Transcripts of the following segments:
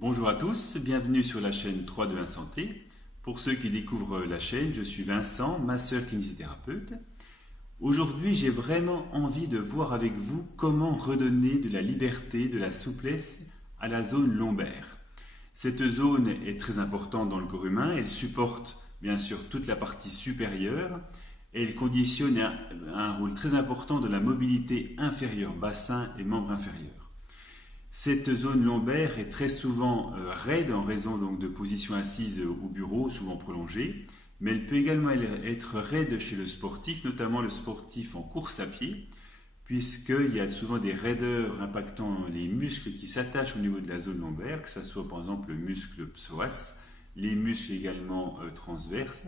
Bonjour à tous, bienvenue sur la chaîne 321 Santé. Pour ceux qui découvrent la chaîne, je suis Vincent, masseur kinésithérapeute. Aujourd'hui, j'ai vraiment envie de voir avec vous comment redonner de la liberté, de la souplesse à la zone lombaire. Cette zone est très importante dans le corps humain, elle supporte bien sûr toute la partie supérieure et elle conditionne un rôle très important dans la mobilité inférieure, bassin et membres inférieurs. Cette zone lombaire est très souvent raide en raison donc de positions assises au bureau, souvent prolongées, mais elle peut également être raide chez le sportif, notamment le sportif en course à pied, puisqu'il y a souvent des raideurs impactant les muscles qui s'attachent au niveau de la zone lombaire, que ce soit par exemple le muscle psoas, les muscles également transverses.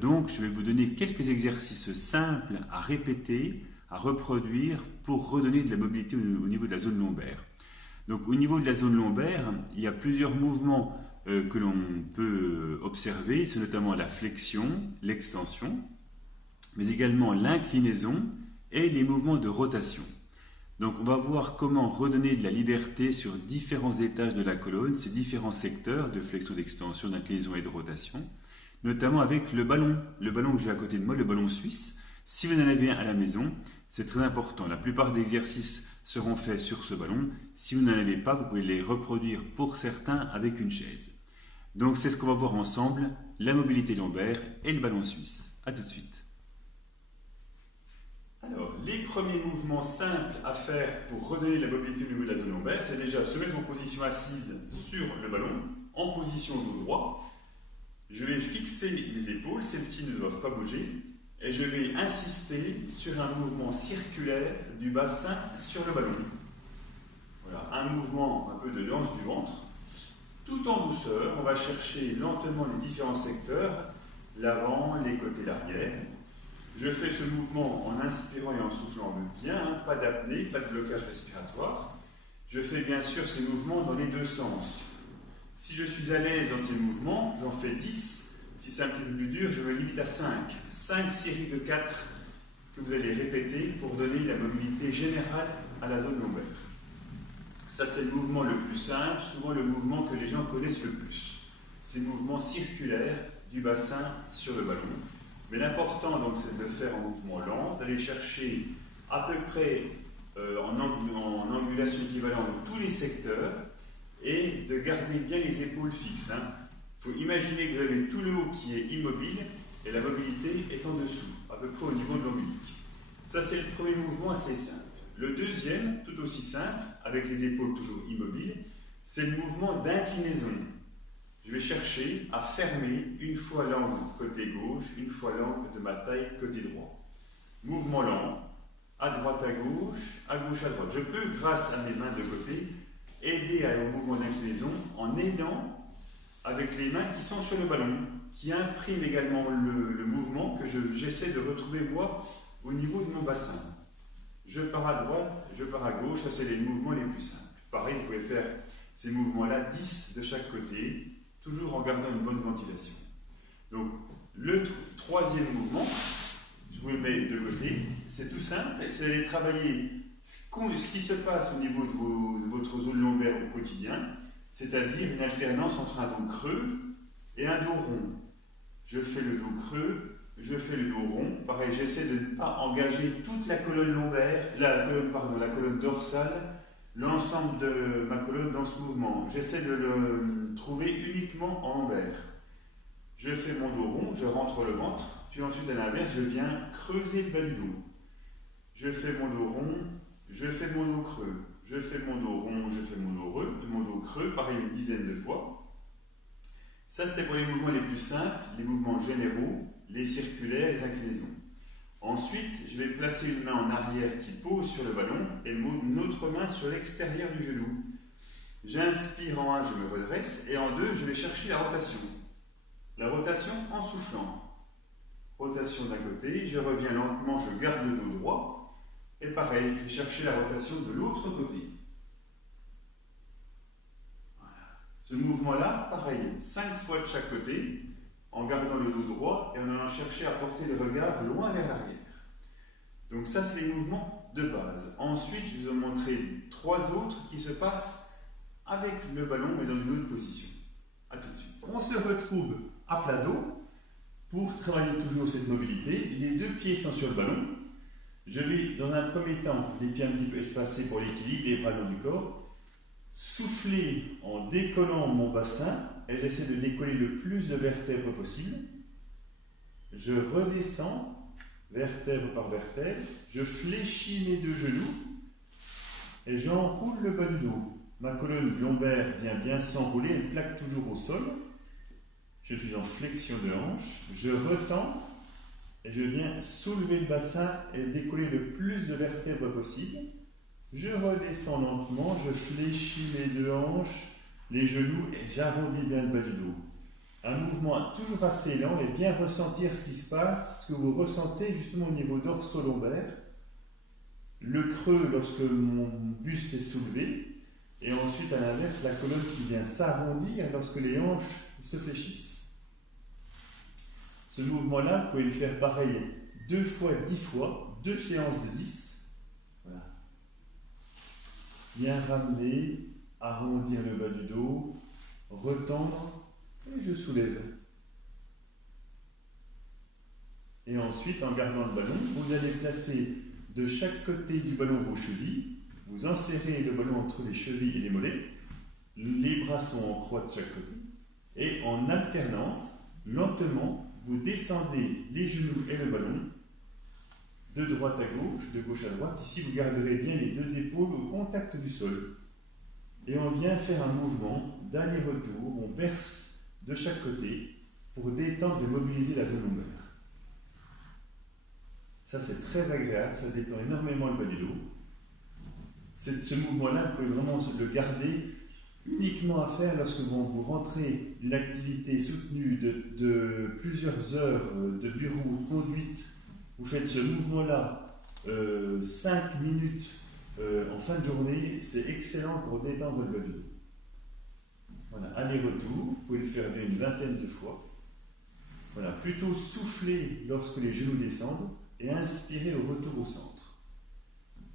Donc je vais vous donner quelques exercices simples à répéter, à reproduire pour redonner de la mobilité au niveau de la zone lombaire. Donc au niveau de la zone lombaire, il y a plusieurs mouvements que l'on peut observer, c'est notamment la flexion, l'extension, mais également l'inclinaison et les mouvements de rotation. Donc on va voir comment redonner de la liberté sur différents étages de la colonne, ces différents secteurs de flexion, d'extension, d'inclinaison et de rotation, notamment avec le ballon que j'ai à côté de moi, le ballon suisse. Si vous en avez un à la maison, c'est très important. La plupart des exercices seront faits sur ce ballon. Si vous n'en avez pas, vous pouvez les reproduire pour certains avec une chaise. Donc c'est ce qu'on va voir ensemble, la mobilité lombaire et le ballon suisse. A tout de suite. Alors, les premiers mouvements simples à faire pour redonner de la mobilité au niveau de la zone lombaire, c'est déjà se mettre en position assise sur le ballon, en position dos droit. Je vais fixer mes épaules, celles-ci ne doivent pas bouger. Et je vais insister sur un mouvement circulaire du bassin sur le ballon. Voilà, un mouvement un peu de danse du ventre. Tout en douceur, on va chercher lentement les différents secteurs, l'avant, les côtés, l'arrière. Je fais ce mouvement en inspirant et en soufflant bien, pas d'apnée, pas de blocage respiratoire. Je fais bien sûr ces mouvements dans les deux sens. Si je suis à l'aise dans ces mouvements, j'en fais 10. Si c'est un petit peu plus dur, je me limite à 5. 5 séries de 4 que vous allez répéter pour donner la mobilité générale à la zone lombaire. Ça, c'est le mouvement le plus simple, souvent le mouvement que les gens connaissent le plus. C'est le mouvement circulaire du bassin sur le ballon. Mais l'important, donc, c'est de le faire en mouvement lent, d'aller chercher à peu près en angulation équivalente tous les secteurs et de garder bien les épaules fixes. Il faut imaginer que vous avez tout le haut qui est immobile et la mobilité est en dessous, à peu près au niveau de l'ombilique. Ça, c'est le premier mouvement assez simple. Le deuxième, tout aussi simple, avec les épaules toujours immobiles, c'est le mouvement d'inclinaison. Je vais chercher à fermer une fois l'angle côté gauche, une fois l'angle de ma taille côté droit. Mouvement lent, à droite à gauche à droite. Je peux, grâce à mes mains de côté, aider au mouvement d'inclinaison en aidant avec les mains qui sont sur le ballon, qui impriment également le mouvement que j'essaie de retrouver moi au niveau de mon bassin. Je pars à droite, je pars à gauche, ça c'est les mouvements les plus simples. Pareil, vous pouvez faire ces mouvements-là, 10 de chaque côté, toujours en gardant une bonne ventilation. Donc, le troisième mouvement, je vous le mets de côté, c'est tout simple, c'est d'aller travailler ce qui se passe au niveau de votre zone lombaire au quotidien, c'est-à-dire une alternance entre un dos creux et un dos rond. Je fais le dos creux, je fais le dos rond. Pareil, j'essaie de ne pas engager toute la colonne lombaire, la colonne dorsale, l'ensemble de ma colonne dans ce mouvement. J'essaie de le trouver uniquement en lombaire. Je fais mon dos rond, je rentre le ventre, puis ensuite à l'inverse, je viens creuser le bas du dos. Je fais mon dos rond, je fais mon dos creux. Je fais mon dos rond, je fais mon dos creux, pareil une dizaine de fois. Ça, c'est pour les mouvements les plus simples, les mouvements généraux, les circulaires, les inclinaisons. Ensuite, je vais placer une main en arrière qui pose sur le ballon et une autre main sur l'extérieur du genou. J'inspire en 1, je me redresse, et en 2, je vais chercher la rotation. La rotation en soufflant. Rotation d'un côté, je reviens lentement, je garde le dos droit. Et pareil, je vais chercher la rotation de l'autre côté. Voilà. Ce mouvement-là, pareil, 5 fois de chaque côté, en gardant le dos droit et en allant chercher à porter le regard loin vers l'arrière. Donc ça, c'est les mouvements de base. Ensuite, je vais vous montrer 3 autres qui se passent avec le ballon mais dans une autre position. A tout de suite. On se retrouve à plat dos pour travailler toujours cette mobilité. Les deux pieds sont sur le ballon. Je vais dans un premier temps, les pieds un petit peu espacés pour l'équilibre, les bras le long du corps, souffler en décollant mon bassin et j'essaie de décoller le plus de vertèbres possible. Je redescends vertèbre par vertèbre, je fléchis mes deux genoux et j'enroule le bas du dos. Ma colonne lombaire vient bien s'enrouler, elle plaque toujours au sol. Je suis en flexion de hanche, je retends et je viens soulever le bassin et décoller le plus de vertèbres possible. Je redescends lentement, je fléchis mes deux hanches, les genoux et j'arrondis bien le bas du dos. Un mouvement toujours assez lent et bien ressentir ce qui se passe, ce que vous ressentez justement au niveau dorso-lombaire. Le creux lorsque mon buste est soulevé. Et ensuite, à l'inverse, la colonne qui vient s'arrondir lorsque les hanches se fléchissent. Ce mouvement-là, vous pouvez le faire pareil 2 fois 10 fois, 2 séances de 10. Voilà. Bien ramener, arrondir le bas du dos, retendre et je soulève. Et ensuite, en gardant le ballon, vous allez placer de chaque côté du ballon vos chevilles. Vous insérez le ballon entre les chevilles et les mollets. Les bras sont en croix de chaque côté. Et en alternance, lentement, vous descendez les genoux et le ballon de droite à gauche, de gauche à droite. Ici, vous garderez bien les deux épaules au contact du sol. Et on vient faire un mouvement d'aller-retour. On berce de chaque côté pour détendre et mobiliser la zone lombaire. Ça, c'est très agréable. Ça détend énormément le bas du dos. Ce mouvement-là, vous pouvez vraiment le garder uniquement à faire lorsque vous rentrez d'une activité soutenue de plusieurs heures de bureau ou de conduite. Vous faites ce mouvement-là 5 minutes en fin de journée. C'est excellent pour détendre le bas du dos. Voilà, aller-retour. Vous pouvez le faire une vingtaine de fois. Voilà, plutôt souffler lorsque les genoux descendent et inspirer au retour au centre.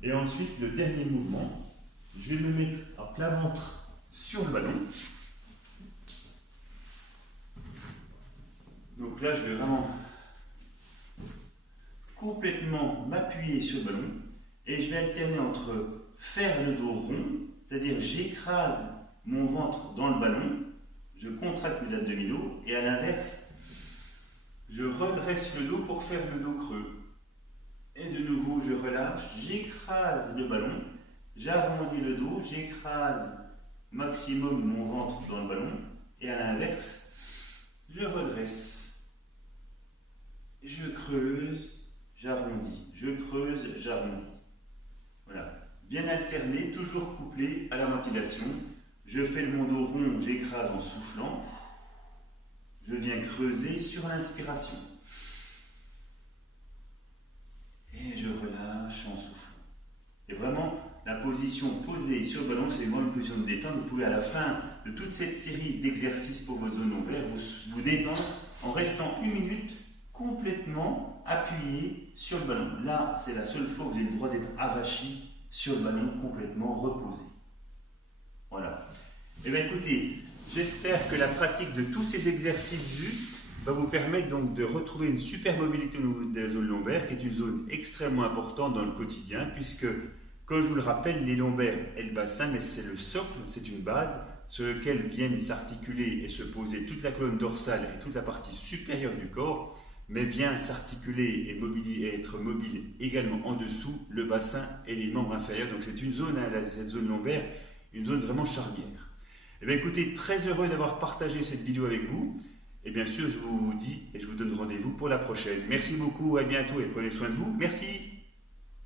Et ensuite, le dernier mouvement, je vais me mettre à plat ventre sur le ballon. Donc là, je vais vraiment complètement m'appuyer sur le ballon et je vais alterner entre faire le dos rond, c'est-à-dire j'écrase mon ventre dans le ballon, je contracte mes abdominaux et à l'inverse, je redresse le dos pour faire le dos creux. Et de nouveau, je relâche, j'écrase le ballon, j'arrondis le dos, j'écrase maximum mon ventre dans le ballon, et à l'inverse, je redresse, je creuse, j'arrondis, je creuse, j'arrondis. Voilà, bien alterné, toujours couplé à la motivation. Je fais mon dos rond, j'écrase en soufflant, je viens creuser sur l'inspiration. Et je relâche en soufflant. Et vraiment, la position posée sur le ballon, c'est vraiment une position de détente. Vous pouvez à la fin de toute cette série d'exercices pour vos zones lombaires, vous détendre en restant 1 minute complètement appuyé sur le ballon. Là, c'est la seule fois où vous avez le droit d'être avachi sur le ballon, complètement reposé. Voilà. Et bien écoutez, j'espère que la pratique de tous ces exercices vus va vous permettre donc de retrouver une super mobilité au niveau de la zone lombaire, qui est une zone extrêmement importante dans le quotidien, puisque, comme je vous le rappelle, les lombaires et le bassin, mais c'est le socle, c'est une base sur laquelle viennent s'articuler et se poser toute la colonne dorsale et toute la partie supérieure du corps, mais vient s'articuler et être mobile également en dessous, le bassin et les membres inférieurs. Donc c'est une zone, cette zone lombaire, une zone vraiment charnière. Eh bien écoutez, très heureux d'avoir partagé cette vidéo avec vous. Et bien sûr, je vous dis et je vous donne rendez-vous pour la prochaine. Merci beaucoup, à bientôt et prenez soin de vous. Merci.